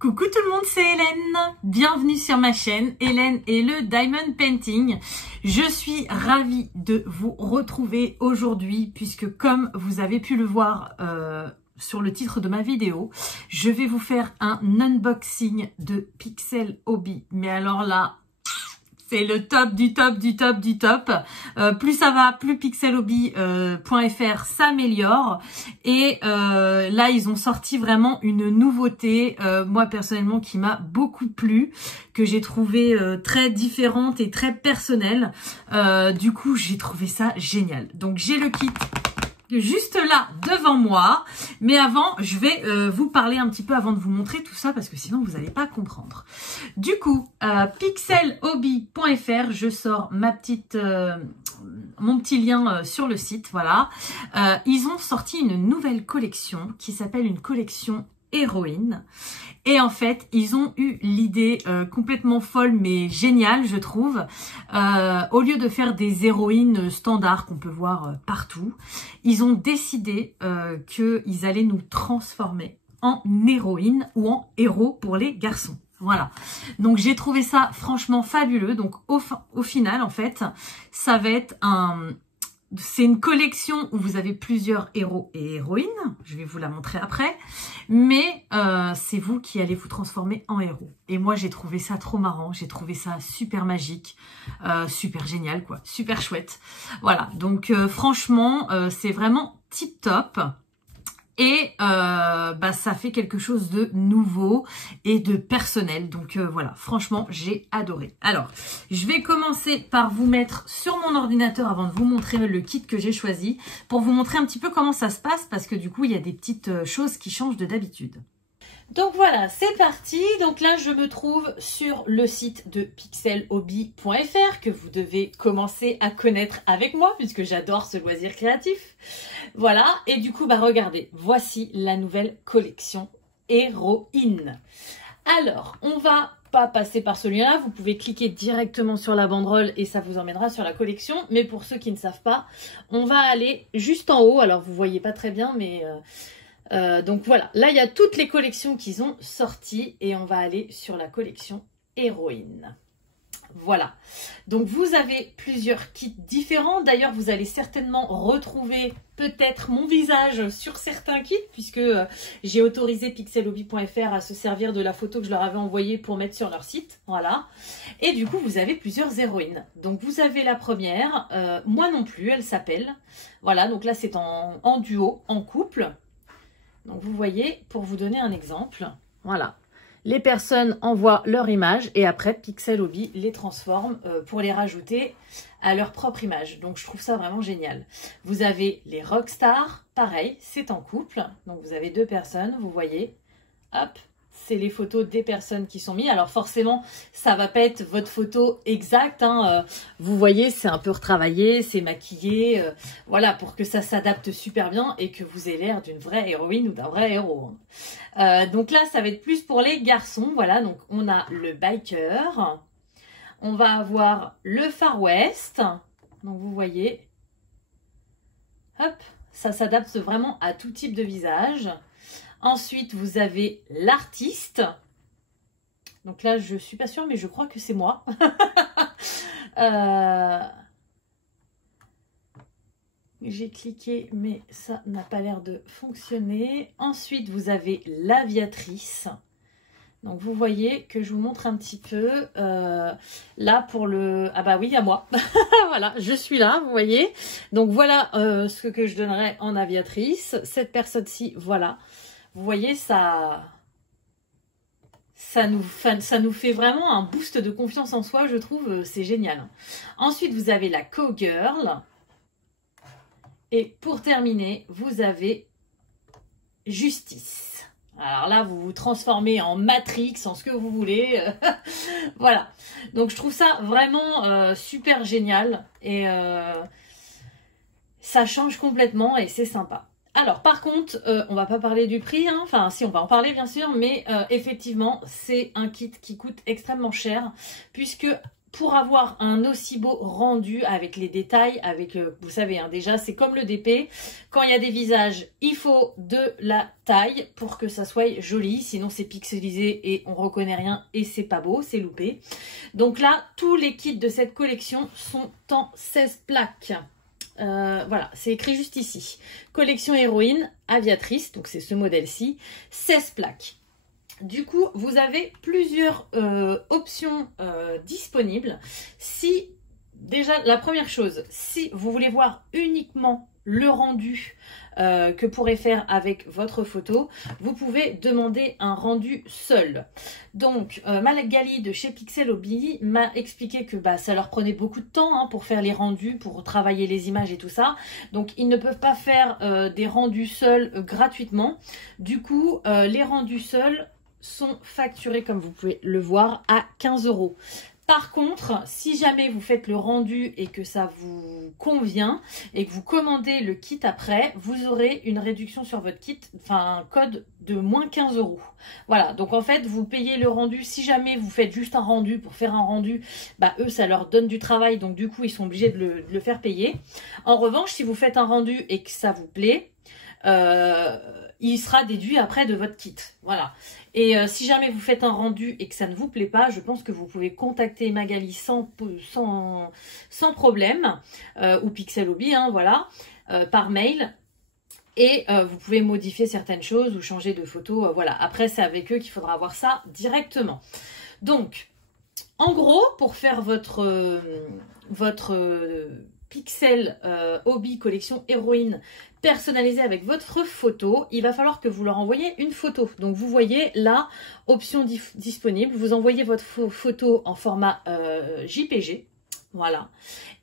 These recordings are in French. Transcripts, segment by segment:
Coucou tout le monde, c'est Hélène. Bienvenue sur ma chaîne Hélène et le Diamond Painting. Je suis ravie de vous retrouver aujourd'hui puisque comme vous avez pu le voir sur le titre de ma vidéo, je vais vous faire un unboxing de Pixel Hobby. Mais alors là, c'est le top du top du top du top. Plus ça va, plus pixelhobby.fr s'améliore. Et là, ils ont sorti vraiment une nouveauté, moi personnellement, qui m'a beaucoup plu, que j'ai trouvé très différente et très personnelle. Du coup, j'ai trouvé ça génial. Donc, j'ai le kit juste là devant moi, mais avant je vais vous parler un petit peu avant de vous montrer tout ça parce que sinon vous n'allez pas comprendre. Du coup, pixelhobby.fr, je sors ma petite mon petit lien sur le site, voilà. Ils ont sorti une nouvelle collection qui s'appelle une collection héroïne. Et en fait, ils ont eu l'idée complètement folle mais géniale, je trouve. Au lieu de faire des héroïnes standards qu'on peut voir partout, ils ont décidé qu'ils allaient nous transformer en héroïnes ou en héros pour les garçons. Voilà. Donc j'ai trouvé ça franchement fabuleux. Donc au final, en fait, ça va être c'est une collection où vous avez plusieurs héros et héroïnes. Je vais vous la montrer après. Mais c'est vous qui allez vous transformer en héros. Et moi, j'ai trouvé ça trop marrant. J'ai trouvé ça super magique. Super génial, quoi. Super chouette. Voilà. Donc, franchement, c'est vraiment tip top. Et ça fait quelque chose de nouveau et de personnel. Donc voilà, franchement, j'ai adoré. Alors, je vais commencer par vous mettre sur mon ordinateur avant de vous montrer le kit que j'ai choisi pour vous montrer un petit peu comment ça se passe parce que du coup, il y a des petites choses qui changent de d'habitude. Donc voilà, c'est parti. Donc là, je me trouve sur le site de pixelhobby.fr que vous devez commencer à connaître avec moi puisque j'adore ce loisir créatif. Voilà, et du coup, regardez, voici la nouvelle collection héroïne. Alors, on va pas passer par celui-là, vous pouvez cliquer directement sur la banderole et ça vous emmènera sur la collection. Mais pour ceux qui ne savent pas, on va aller juste en haut. Alors, vous voyez pas très bien, mais... donc voilà, là il y a toutes les collections qu'ils ont sorties et on va aller sur la collection héroïne. Voilà, donc vous avez plusieurs kits différents. D'ailleurs, vous allez certainement retrouver peut-être mon visage sur certains kits puisque j'ai autorisé pixelhobby.fr à se servir de la photo que je leur avais envoyée pour mettre sur leur site. Voilà, et du coup, vous avez plusieurs héroïnes. Donc vous avez la première, moi non plus, elle s'appelle. Voilà, donc là c'est en duo, en couple. Donc vous voyez, pour vous donner un exemple, voilà. Les personnes envoient leur image et après Pixel Hobby les transforme pour les rajouter à leur propre image. Donc je trouve ça vraiment génial. Vous avez les rockstars, pareil, c'est en couple. Donc vous avez deux personnes, vous voyez, hop. C'est les photos des personnes qui sont mises. Alors forcément, ça va pas être votre photo exacte. Hein. Vous voyez, c'est un peu retravaillé, c'est maquillé. Voilà, pour que ça s'adapte super bien et que vous ayez l'air d'une vraie héroïne ou d'un vrai héros. Donc là, ça va être plus pour les garçons. Voilà, donc on a le biker. On va avoir le Far West. Donc vous voyez, hop, ça s'adapte vraiment à tout type de visage. Ensuite, vous avez l'artiste. Donc là, je suis pas sûre, mais je crois que c'est moi. J'ai cliqué, mais ça n'a pas l'air de fonctionner. Ensuite, vous avez l'aviatrice. Donc, vous voyez que je vous montre un petit peu. Là, pour le... Ah bah oui, à moi. Voilà, je suis là, vous voyez. Donc, voilà ce que je donnerais en aviatrice. Cette personne-ci, voilà. Vous voyez, ça nous fait vraiment un boost de confiance en soi, je trouve, c'est génial. Ensuite, vous avez la cowgirl. Et pour terminer, vous avez Justice. Alors là, vous vous transformez en Matrix, en ce que vous voulez. Voilà. Donc, je trouve ça vraiment super génial. Et ça change complètement et c'est sympa. Alors, par contre, on va pas parler du prix, hein. Enfin, si, on va en parler, bien sûr, mais effectivement, c'est un kit qui coûte extrêmement cher, puisque pour avoir un aussi beau rendu avec les détails, avec, vous savez, hein, déjà c'est comme le DP, quand il y a des visages, il faut de la taille pour que ça soit joli, sinon c'est pixelisé et on reconnaît rien et c'est pas beau, c'est loupé. Donc là, tous les kits de cette collection sont en 16 plaques. Voilà, c'est écrit juste ici. Collection héroïne, aviatrice, donc c'est ce modèle-ci, 16 plaques. Du coup, vous avez plusieurs options disponibles. Si, déjà, la première chose, si vous voulez voir uniquement le rendu que pourrait faire avec votre photo, vous pouvez demander un rendu seul. Donc, Magali de chez Pixel Hobby m'a expliqué que ça leur prenait beaucoup de temps pour faire les rendus, pour travailler les images et tout ça. Donc, ils ne peuvent pas faire des rendus seuls gratuitement. Du coup, les rendus seuls sont facturés, comme vous pouvez le voir, à 15 €. Par contre, si jamais vous faites le rendu et que ça vous convient et que vous commandez le kit après, vous aurez une réduction sur votre kit, enfin un code de moins 15 €. Voilà, donc en fait, vous payez le rendu. Si jamais vous faites juste un rendu pour faire un rendu, eux, ça leur donne du travail, donc du coup, ils sont obligés de le faire payer. En revanche, si vous faites un rendu et que ça vous plaît, il sera déduit après de votre kit. Voilà. Et si jamais vous faites un rendu et que ça ne vous plaît pas, je pense que vous pouvez contacter Magali sans problème, ou Pixel Hobby, voilà, par mail. Et vous pouvez modifier certaines choses ou changer de photo. Voilà. Après, c'est avec eux qu'il faudra voir ça directement. Donc, en gros, pour faire votre Pixel Hobby collection héroïne personnalisée avec votre photo, il va falloir que vous leur envoyiez une photo. Donc vous voyez là, option disponible, vous envoyez votre photo en format JPG, voilà.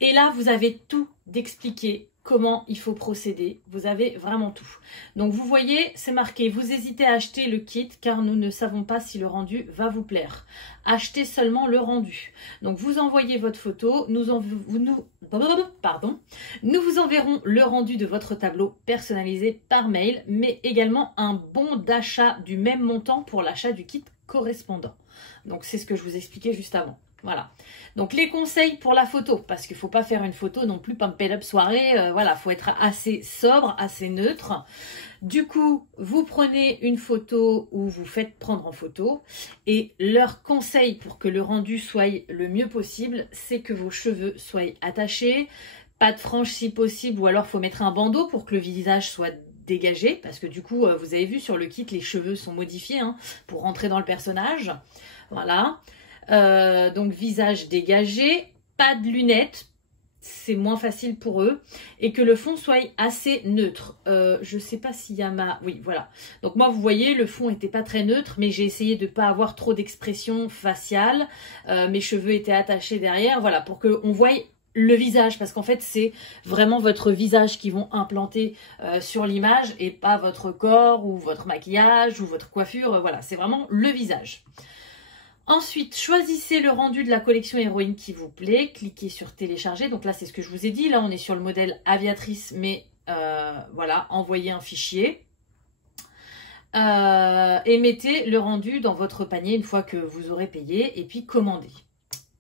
Et là, vous avez tout d'expliqué comment il faut procéder. Vous avez vraiment tout. Donc vous voyez, c'est marqué, vous hésitez à acheter le kit car nous ne savons pas si le rendu va vous plaire. Achetez seulement le rendu. Donc vous envoyez votre photo, nous vous enverrons le rendu de votre tableau personnalisé par mail, mais également un bon d'achat du même montant pour l'achat du kit correspondant. Donc c'est ce que je vous expliquais juste avant. Voilà. Donc les conseils pour la photo, parce qu'il ne faut pas faire une photo non plus pump it up soirée, voilà, il faut être assez sobre, assez neutre. Du coup, vous prenez une photo ou vous faites prendre en photo et leur conseil pour que le rendu soit le mieux possible, c'est que vos cheveux soient attachés, pas de franges si possible, ou alors il faut mettre un bandeau pour que le visage soit dégagé, parce que du coup, vous avez vu sur le kit, les cheveux sont modifiés pour rentrer dans le personnage. Voilà. Donc visage dégagé, pas de lunettes, c'est moins facile pour eux, et que le fond soit assez neutre. Je sais pas s'il y a oui, voilà. Donc moi, vous voyez, le fond était pas très neutre, mais j'ai essayé de pas avoir trop d'expression faciale. Mes cheveux étaient attachés derrière, voilà, pour qu'on voie le visage, parce qu'en fait, c'est vraiment votre visage qui vont implanter sur l'image, et pas votre corps, ou votre maquillage, ou votre coiffure, voilà, c'est vraiment le visage. Ensuite, choisissez le rendu de la collection héroïne qui vous plaît. Cliquez sur télécharger. Donc là, c'est ce que je vous ai dit. Là, on est sur le modèle aviatrice, mais voilà, envoyez un fichier. Et mettez le rendu dans votre panier une fois que vous aurez payé. Et puis, commandez.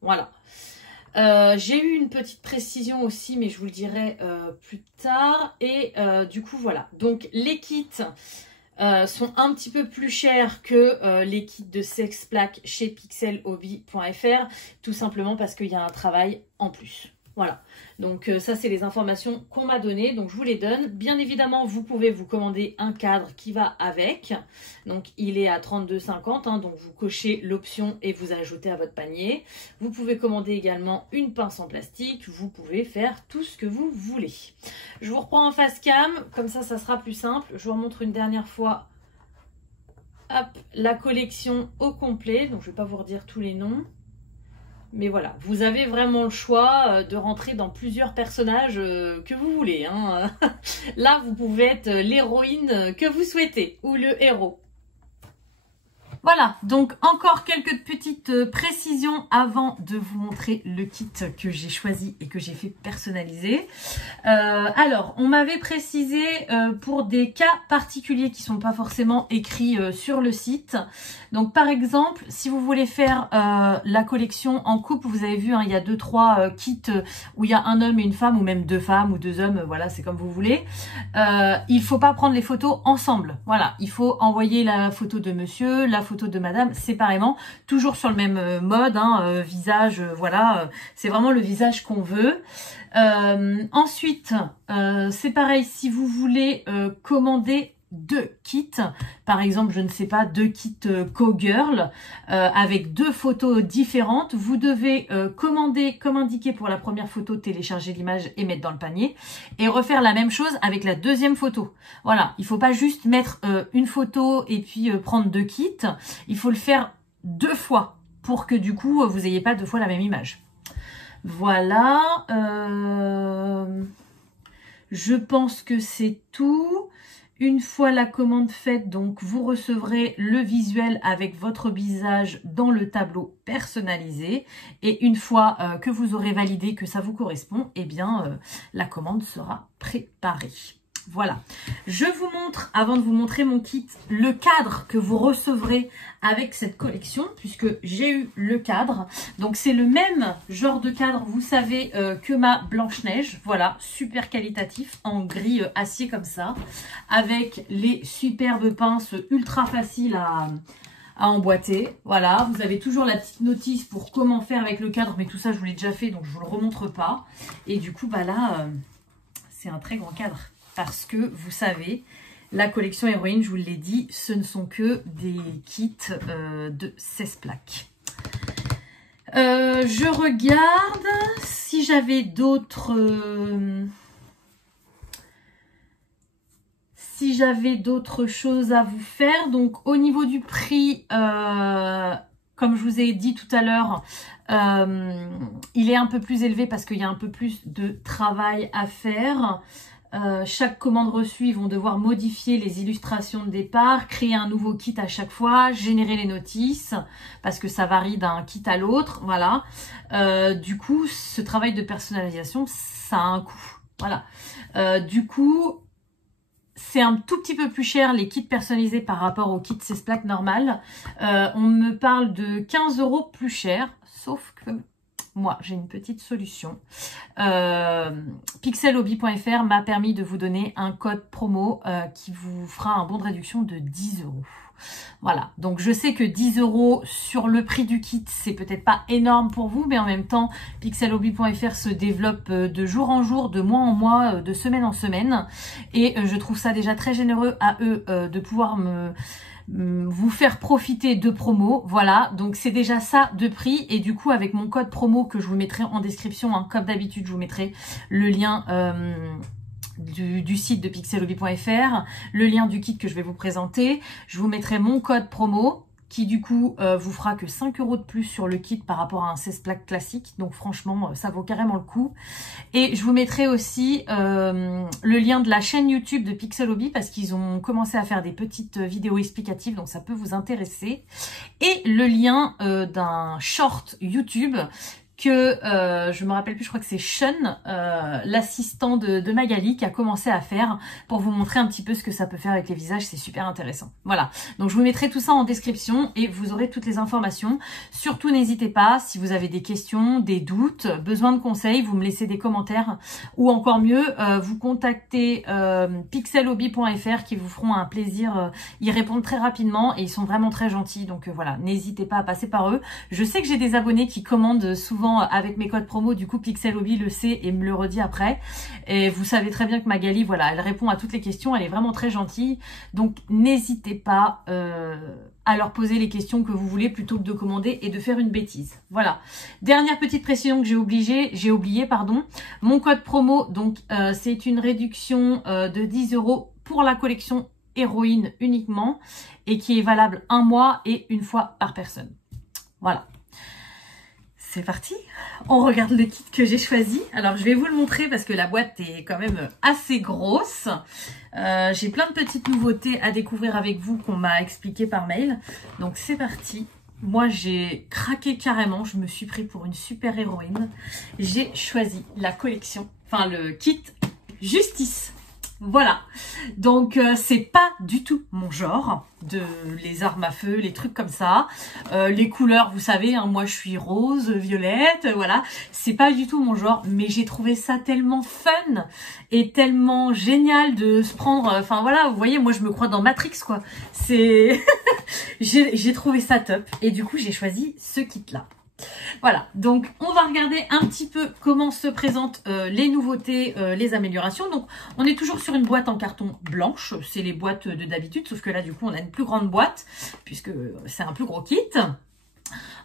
Voilà. J'ai eu une petite précision aussi, mais je vous le dirai plus tard. Et du coup, voilà. Donc, les kits sont un petit peu plus chers que les kits de 16 plaques chez pixelhobby.fr, tout simplement parce qu'il y a un travail en plus. Voilà, donc ça c'est les informations qu'on m'a données, donc je vous les donne. Bien évidemment, vous pouvez vous commander un cadre qui va avec, donc il est à 32,50 donc vous cochez l'option et vous ajoutez à votre panier. Vous pouvez commander également une pince en plastique, vous pouvez faire tout ce que vous voulez. Je vous reprends en face cam, comme ça sera plus simple. Je vous remontre une dernière fois, hop, la collection au complet, donc je ne vais pas vous redire tous les noms. Mais voilà, vous avez vraiment le choix de rentrer dans plusieurs personnages que vous voulez. Là, vous pouvez être l'héroïne que vous souhaitez ou le héros. Voilà, donc encore quelques petites précisions avant de vous montrer le kit que j'ai choisi et que j'ai fait personnaliser. Alors, on m'avait précisé pour des cas particuliers qui sont pas forcément écrits sur le site. Donc par exemple, si vous voulez faire la collection en couple, vous avez vu, hein, il y a 2-3 kits où il y a un homme et une femme, ou même 2 femmes ou 2 hommes, voilà, c'est comme vous voulez. Il faut pas prendre les photos ensemble. Voilà, il faut envoyer la photo de monsieur, la photo de madame séparément, toujours sur le même mode, hein, visage, voilà, c'est vraiment le visage qu'on veut. Ensuite, c'est pareil, si vous voulez commander 2 kits, par exemple, je ne sais pas, 2 kits Cowgirl avec 2 photos différentes, vous devez commander comme indiqué pour la première photo, télécharger l'image et mettre dans le panier, et refaire la même chose avec la deuxième photo. Voilà, il faut pas juste mettre une photo et puis prendre 2 kits, il faut le faire 2 fois pour que du coup vous n'ayez pas 2 fois la même image. Voilà, je pense que c'est tout. Une fois la commande faite, donc vous recevrez le visuel avec votre visage dans le tableau personnalisé. Et une fois que vous aurez validé que ça vous correspond, eh bien la commande sera préparée. Voilà, je vous montre, avant de vous montrer mon kit, le cadre que vous recevrez avec cette collection, puisque j'ai eu le cadre. Donc c'est le même genre de cadre, vous savez, que ma Blanche-Neige. Voilà, super qualitatif, en gris acier comme ça, avec les superbes pinces ultra faciles à emboîter. Voilà, vous avez toujours la petite notice pour comment faire avec le cadre, mais tout ça je vous l'ai déjà fait, donc je vous le remontre pas. Et du coup, bah là, c'est un très grand cadre. Parce que, vous savez, la collection Héroïne, je vous l'ai dit, ce ne sont que des kits de 16 plaques. Je regarde si j'avais d'autres... si j'avais d'autres choses à vous faire. Donc, au niveau du prix, comme je vous ai dit tout à l'heure, il est un peu plus élevé parce qu'il y a un peu plus de travail à faire. Chaque commande reçue, ils vont devoir modifier les illustrations de départ, créer un nouveau kit à chaque fois, générer les notices, parce que ça varie d'un kit à l'autre, voilà. Du coup, ce travail de personnalisation, ça a un coût, voilà. Du coup, c'est un tout petit peu plus cher les kits personnalisés par rapport aux kits 16 plaques normales. On me parle de 15 € plus cher, sauf que... moi, j'ai une petite solution. Pixelhobby.fr m'a permis de vous donner un code promo qui vous fera un bon de réduction de 10 €. Voilà, donc je sais que 10 € sur le prix du kit, c'est peut-être pas énorme pour vous, mais en même temps, Pixelhobby.fr se développe de jour en jour, de mois en mois, de semaine en semaine. Et je trouve ça déjà très généreux à eux de pouvoir vous faire profiter de promos. Voilà, donc c'est déjà ça de prix. Et du coup, avec mon code promo que je vous mettrai en description, hein, comme d'habitude, je vous mettrai le lien du site de pixelhobby.fr, le lien du kit que je vais vous présenter. Je vous mettrai mon code promo qui du coup vous fera que 5 € de plus sur le kit par rapport à un 16 plaques classique. Donc franchement, ça vaut carrément le coup. Et je vous mettrai aussi le lien de la chaîne YouTube de Pixel Hobby parce qu'ils ont commencé à faire des petites vidéos explicatives, donc ça peut vous intéresser. Et le lien d'un short YouTube que je me rappelle plus, je crois que c'est Sean, l'assistant de Magali, qui a commencé à faire pour vous montrer un petit peu ce que ça peut faire avec les visages. C'est super intéressant. Voilà, donc je vous mettrai tout ça en description et vous aurez toutes les informations. Surtout n'hésitez pas, si vous avez des questions, des doutes, besoin de conseils, vous me laissez des commentaires ou encore mieux, vous contactez pixelhobby.fr qui vous feront un plaisir. Ils répondent très rapidement et ils sont vraiment très gentils, donc voilà, n'hésitez pas à passer par eux. Je sais que j'ai des abonnés qui commandent souvent avec mes codes promo, du coup Pixel Hobby le sait et me le redit après. Et vous savez très bien que Magali, voilà, elle répond à toutes les questions, elle est vraiment très gentille. Donc n'hésitez pas à leur poser les questions que vous voulez plutôt que de commander et de faire une bêtise. Voilà. Dernière petite précision que j'ai oublié, pardon. Mon code promo, donc c'est une réduction de 10 € pour la collection Héroïne uniquement et qui est valable un mois et une fois par personne. Voilà. c'est parti. On regarde le kit que j'ai choisi. Alors, je vais vous le montrer parce que la boîte est quand même assez grosse. J'ai plein de petites nouveautés à découvrir avec vous qu'on m'a expliqué par mail. Donc, c'est parti. Moi, j'ai craqué carrément. Je me suis pris pour une super héroïne. J'ai choisi la collection, enfin le kit Justice. Voilà, donc c'est pas du tout mon genre, les armes à feu, les trucs comme ça, les couleurs, vous savez, hein, moi je suis rose, violette, voilà, c'est pas du tout mon genre, mais j'ai trouvé ça tellement fun et tellement génial de se prendre, enfin voilà, vous voyez, moi je me crois dans Matrix quoi, c'est, j'ai trouvé ça top et du coup j'ai choisi ce kit là. Voilà, donc on va regarder un petit peu comment se présentent les nouveautés, les améliorations. Donc on est toujours sur une boîte en carton blanche, c'est les boîtes de d'habitude, sauf que là du coup on a une plus grande boîte, puisque c'est un plus gros kit.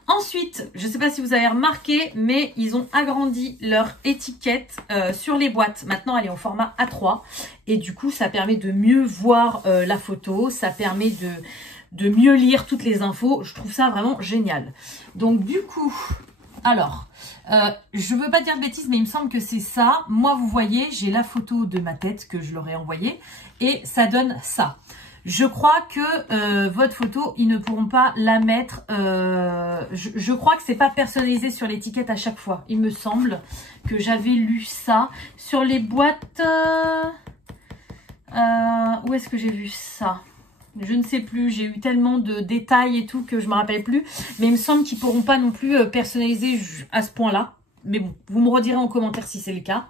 Ensuite, je ne sais pas si vous avez remarqué, mais ils ont agrandi leur étiquette sur les boîtes. Maintenant, elle est au format A3 et du coup ça permet de mieux voir la photo, ça permet de mieux lire toutes les infos. Je trouve ça vraiment génial. Donc du coup, alors, je veux pas dire de bêtises, mais il me semble que c'est ça. Moi, vous voyez, j'ai la photo de ma tête que je leur ai envoyée et ça donne ça. Je crois que votre photo, ils ne pourront pas la mettre. Je crois que c'est pas personnalisé sur l'étiquette à chaque fois. Il me semble que j'avais lu ça sur les boîtes. Où est-ce que j'ai vu ça ? Je ne sais plus, j'ai eu tellement de détails et tout que je ne me rappelle plus. Mais il me semble qu'ils ne pourront pas non plus personnaliser à ce point-là. Mais bon, vous me redirez en commentaire si c'est le cas.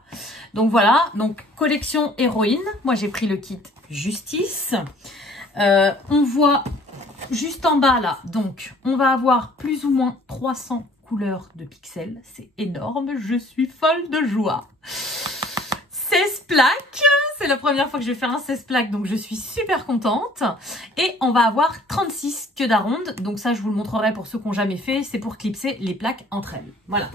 Donc voilà, donc collection héroïne. Moi j'ai pris le kit Justice. On voit juste en bas là, donc on va avoir plus ou moins 300 couleurs de pixels. C'est énorme, je suis folle de joie. 16 plaques, c'est la première fois que je vais faire un 16 plaques, donc je suis super contente. Et on va avoir 36 queues d'aronde, donc ça je vous le montrerai pour ceux qui n'ont jamais fait, c'est pour clipser les plaques entre elles. Voilà.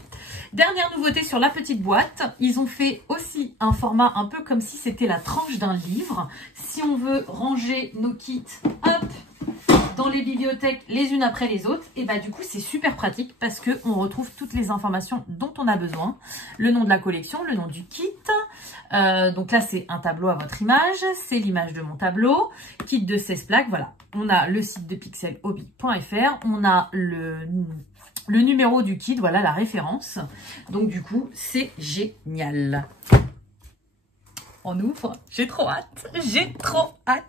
Dernière nouveauté sur la petite boîte, ils ont fait aussi un format un peu comme si c'était la tranche d'un livre. Si on veut ranger nos kits, hop, dans les bibliothèques les unes après les autres, et bah du coup c'est super pratique parce que on retrouve toutes les informations dont on a besoin, le nom de la collection, le nom du kit, donc là c'est un tableau à votre image, c'est l'image de mon tableau, kit de 16 plaques, voilà, on a le site de pixelhobby.fr, on a le numéro du kit, voilà la référence, donc du coup c'est génial. On ouvre, j'ai trop hâte, j'ai trop hâte.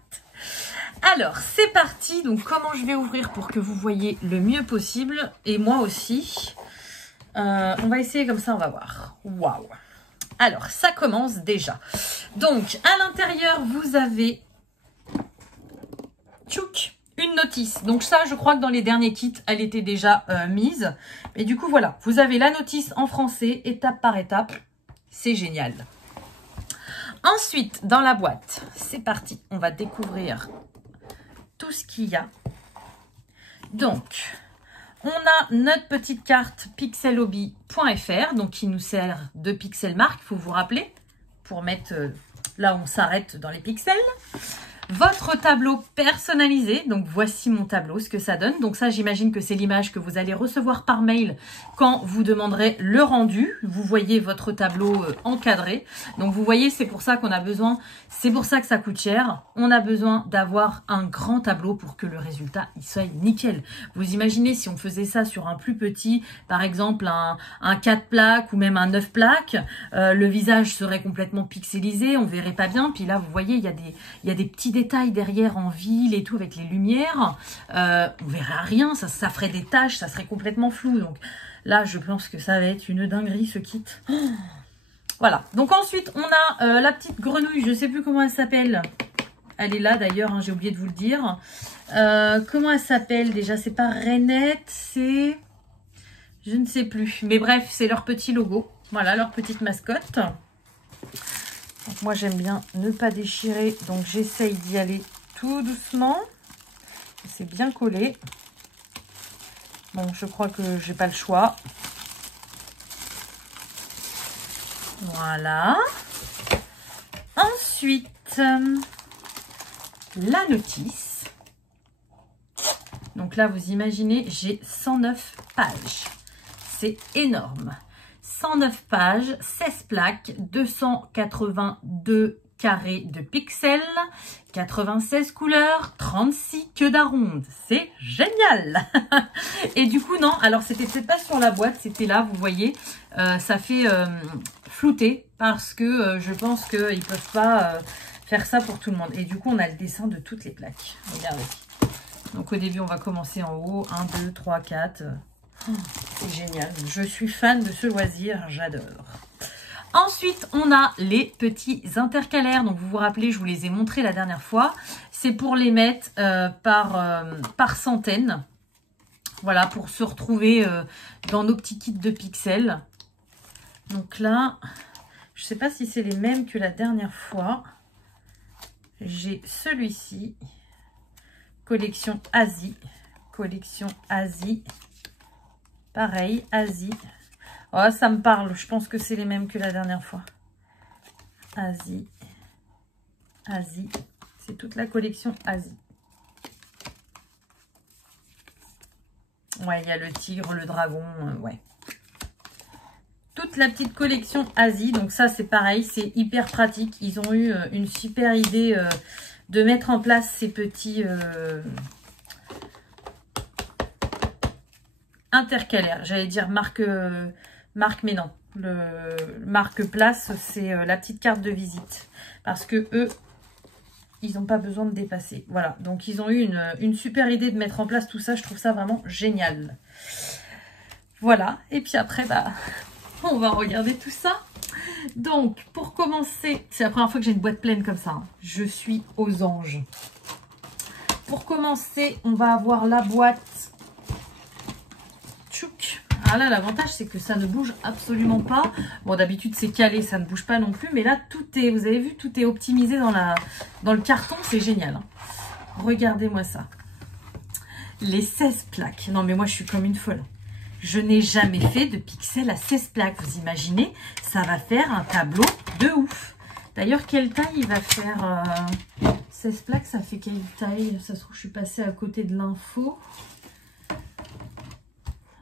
Alors, c'est parti. Donc, comment je vais ouvrir pour que vous voyez le mieux possible. Et moi aussi. On va essayer comme ça, on va voir. Waouh. Alors, ça commence déjà. Donc, à l'intérieur, vous avez... Tchouk, une notice. Donc ça, je crois que dans les derniers kits, elle était déjà mise. Et du coup, voilà. Vous avez la notice en français, étape par étape. C'est génial. Ensuite, dans la boîte, c'est parti. On va découvrir tout ce qu'il y a. Donc, on a notre petite carte pixelhobby.fr, donc qui nous sert de pixel mark, il faut vous rappeler, pour mettre là où on s'arrête dans les pixels. Votre tableau personnalisé, donc voici mon tableau, ce que ça donne. Donc ça, j'imagine que c'est l'image que vous allez recevoir par mail quand vous demanderez le rendu. Vous voyez votre tableau encadré. Donc vous voyez, c'est pour ça qu'on a besoin, c'est pour ça que ça coûte cher. On a besoin d'avoir un grand tableau pour que le résultat il soit nickel. Vous imaginez si on faisait ça sur un plus petit, par exemple un 4 plaques ou même un 9 plaques, le visage serait complètement pixelisé, on verrait pas bien. Puis là, vous voyez, il y a des petits détails derrière en ville et tout avec les lumières, on verrait rien, ça ferait des taches, ça serait complètement flou. Donc là, je pense que ça va être une dinguerie ce kit. Oh, voilà. Donc ensuite, on a la petite grenouille, je sais plus comment elle s'appelle. Elle est là d'ailleurs, hein, j'ai oublié de vous le dire. Comment elle s'appelle déjà? C'est pas Rainette, c'est... Je ne sais plus. Mais bref, c'est leur petit logo. Voilà, leur petite mascotte. Donc moi j'aime bien ne pas déchirer, donc j'essaye d'y aller tout doucement. C'est bien collé. Bon, je crois que j'ai pas le choix. Voilà. Ensuite, la notice. Donc là, vous imaginez, j'ai 109 pages. c'est énorme. 109 pages, 16 plaques, 282 carrés de pixels, 96 couleurs, 36 queues d'aronde. C'est génial. Et du coup, non, alors c'était peut-être pas sur la boîte, c'était là, vous voyez, ça fait flouter parce que je pense qu'ils peuvent pas faire ça pour tout le monde. Et du coup, on a le dessin de toutes les plaques. Regardez. Donc au début, on va commencer en haut. 1, 2, 3, 4. C'est génial. Je suis fan de ce loisir, j'adore. Ensuite, on a les petits intercalaires. Donc, vous vous rappelez, je vous les ai montrés la dernière fois. C'est pour les mettre par centaines. Voilà, pour se retrouver dans nos petits kits de pixels. Donc là, je ne sais pas si c'est les mêmes que la dernière fois. J'ai celui-ci. Collection Asie. Collection Asie. Pareil, Asie. Oh, ça me parle. Je pense que c'est les mêmes que la dernière fois. Asie. Asie. C'est toute la collection Asie. Ouais, il y a le tigre, le dragon. Ouais. Toute la petite collection Asie. Donc ça, c'est pareil. C'est hyper pratique. Ils ont eu une super idée de mettre en place ces petits intercalaires. J'allais dire marque, mais non. Le marque place, c'est la petite carte de visite. Parce que eux, ils n'ont pas besoin de dépasser. Voilà. Donc, ils ont eu une super idée de mettre en place tout ça. Je trouve ça vraiment génial. Voilà. Et puis après, bah, on va regarder tout ça. Donc, pour commencer, c'est la première fois que j'ai une boîte pleine comme ça. Hein. Je suis aux anges. Pour commencer, on va avoir la boîte. Tchouk. Ah là, l'avantage, c'est que ça ne bouge absolument pas. Bon, d'habitude, c'est calé, ça ne bouge pas non plus. Mais là, tout est, vous avez vu, tout est optimisé dans le carton. C'est génial. Hein. Regardez-moi ça. Les 16 plaques. Non, mais moi, je suis comme une folle. Je n'ai jamais fait de pixels à 16 plaques. Vous imaginez? Ça va faire un tableau de ouf. D'ailleurs, quelle taille il va faire 16 plaques, ça fait quelle taille? Ça se trouve, je suis passée à côté de l'info.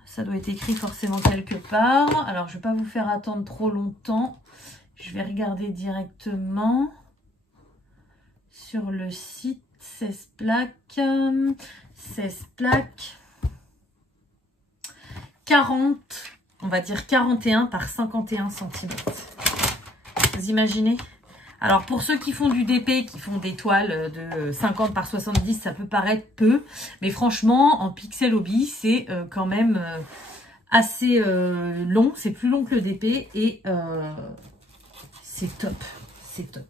Ça doit être écrit forcément quelque part. Alors, je ne vais pas vous faire attendre trop longtemps. Je vais regarder directement sur le site. 16 plaques. 16 plaques. 40, on va dire 41 par 51 cm. Vous imaginez? Alors, pour ceux qui font du DP, qui font des toiles de 50 par 70, ça peut paraître peu. Mais franchement, en pixel hobby, c'est quand même assez long. C'est plus long que le DP et c'est top. C'est top.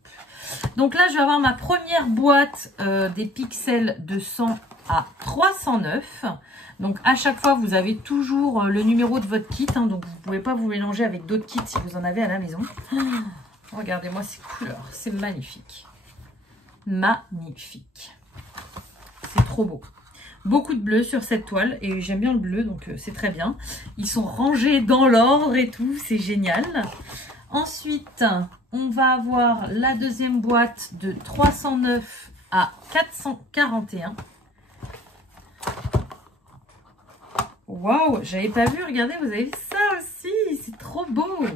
Donc là, je vais avoir ma première boîte des pixels de 100 à 309. Donc, à chaque fois, vous avez toujours le numéro de votre kit. Hein, donc, vous ne pouvez pas vous mélanger avec d'autres kits si vous en avez à la maison. Regardez-moi ces couleurs. C'est magnifique. Magnifique. C'est trop beau. Beaucoup de bleu sur cette toile. Et j'aime bien le bleu, donc c'est très bien. Ils sont rangés dans l'ordre et tout. C'est génial. Ensuite, on va avoir la deuxième boîte de 309 à 441. Waouh, j'avais pas vu, regardez, vous avez vu ça aussi, c'est trop beau.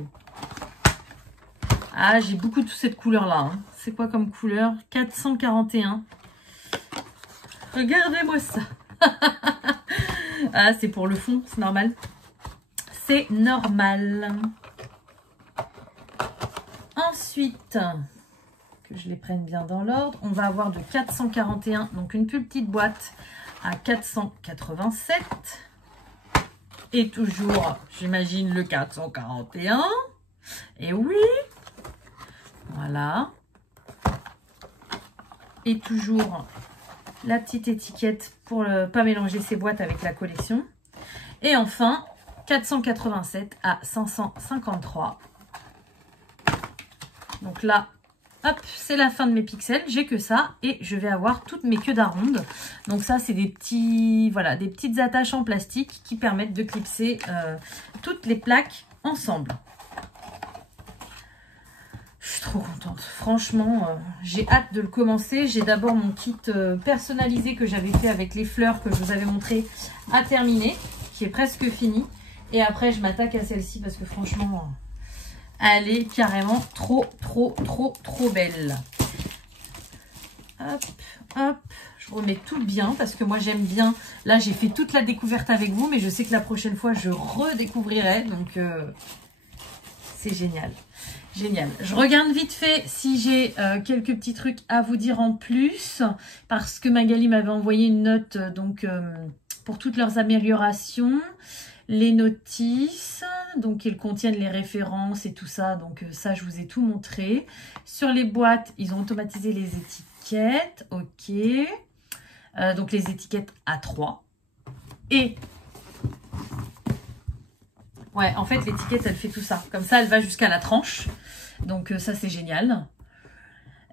Ah, j'ai beaucoup de cette couleur-là. Hein. C'est quoi comme couleur? 441. Regardez-moi ça. Ah, c'est pour le fond, c'est normal. C'est normal. Ensuite, que je les prenne bien dans l'ordre, on va avoir de 441, donc une plus petite boîte à 487. Et toujours, j'imagine, le 441. Et oui. Voilà. Et toujours la petite étiquette pour ne pas mélanger ces boîtes avec la collection. Et enfin, 487 à 553. Donc là, hop, c'est la fin de mes pixels. J'ai que ça et je vais avoir toutes mes queues d'aronde. Donc ça, c'est des petits, voilà, des petites attaches en plastique qui permettent de clipser toutes les plaques ensemble. Je suis trop contente. Franchement, j'ai hâte de le commencer. J'ai d'abord mon kit personnalisé que j'avais fait avec les fleurs que je vous avais montré à terminer, qui est presque fini. Et après, je m'attaque à celle-ci parce que franchement, elle est carrément trop belle. Hop, hop. Je remets tout bien parce que moi, j'aime bien. Là, j'ai fait toute la découverte avec vous, mais je sais que la prochaine fois, je redécouvrirai. Donc, c'est génial. Génial. Je regarde vite fait si j'ai quelques petits trucs à vous dire en plus. Parce que Magali m'avait envoyé une note pour toutes leurs améliorations. Les notices, donc ils contiennent les références et tout ça. Donc ça, je vous ai tout montré. Sur les boîtes, ils ont automatisé les étiquettes. Ok. Donc les étiquettes A3. Et... ouais, en fait, l'étiquette, elle fait tout ça. Comme ça, elle va jusqu'à la tranche. Donc ça, c'est génial.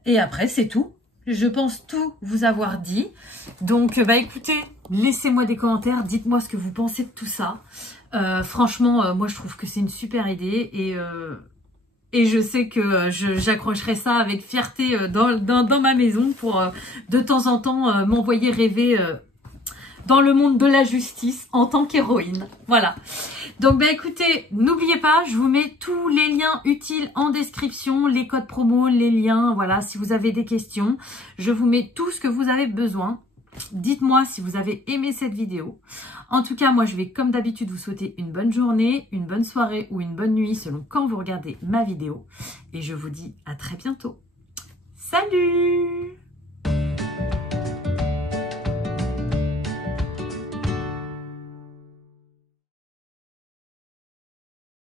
Et après, c'est tout. Je pense tout vous avoir dit. Donc, bah écoutez, laissez-moi des commentaires. Dites-moi ce que vous pensez de tout ça. Franchement, moi, je trouve que c'est une super idée. Et je sais que j'accrocherai ça avec fierté dans ma maison pour de temps en temps m'envoyer rêver dans le monde de la justice en tant qu'héroïne. Voilà. Donc, bah écoutez, n'oubliez pas, je vous mets tous les liens utiles en description, les codes promo, les liens, voilà, si vous avez des questions. Je vous mets tout ce que vous avez besoin. Dites-moi si vous avez aimé cette vidéo. En tout cas, moi, je vais comme d'habitude vous souhaiter une bonne journée, une bonne soirée ou une bonne nuit selon quand vous regardez ma vidéo. Et je vous dis à très bientôt. Salut!